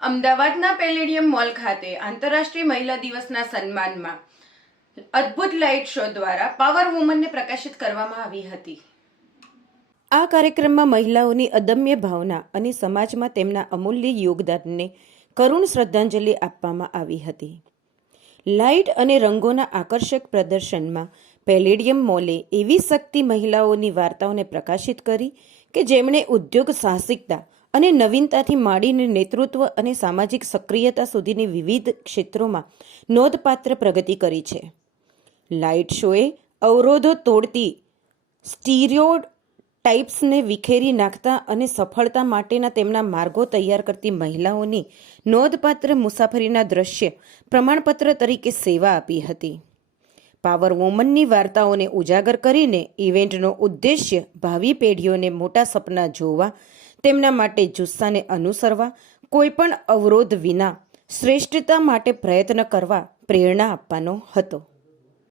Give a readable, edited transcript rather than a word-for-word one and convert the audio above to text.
અમદાવાદના palladium mall ખાતે આંતરરાષ્ટ્રીય મહિલા દિવસના સન્માનમાં અદ્ભુત લાઇટ શો દ્વારા પાવર વુમનને પ્રકાશિત કરવામાં આવી હતી. આ કાર્યક્રમમાં મહિલાઓની અદમ્ય ભાવના અને સમાજમાં તેમના અમૂલ્ય યોગદાનને કરુણ શ્રદ્ધાંજલિ આપવામાં આવી હતી. લાઇટ અને રંગોના આકર્ષક પ્રદર્શનમાં પેલેડિયમ મોલે એવી શક્તિ મહિલાઓની વાર્તાઓને પ્રકાશિત કરી કે જેમણે ઉદ્યોગ સાહસિકતા અને નવીનતાથી માંડીને નેતૃત્વ અને સામાજિક સક્રિયતા સુધીની વિવિધ ક્ષેત્રોમાં નોંધપાત્ર પ્રગતિ કરી છે. લાઇટ શોએ અવરોધો તોડતી સ્ટીરિયોટાઇપ્સને વિખેરી નાખતા અને સફળતા માટેના તેમના માર્ગો તૈયાર કરતી મહિલાઓની નોંધપાત્ર મુસાફરીના દ્રશ્ય પ્રમાણપત્ર તરીકે સેવા આપી હતી. પાવર વુમનની વાર્તાઓને ઉજાગર કરીને ઇવેન્ટનો ઉદ્દેશ્ય ભાવિ પેઢીઓને મોટા સપના જોવા, તેમના માટે જુસ્સાને અનુસરવા, કોઈપણ અવરોધ વિના શ્રેષ્ઠતા માટે પ્રયત્ન કરવા પ્રેરણા આપવાનો હતો.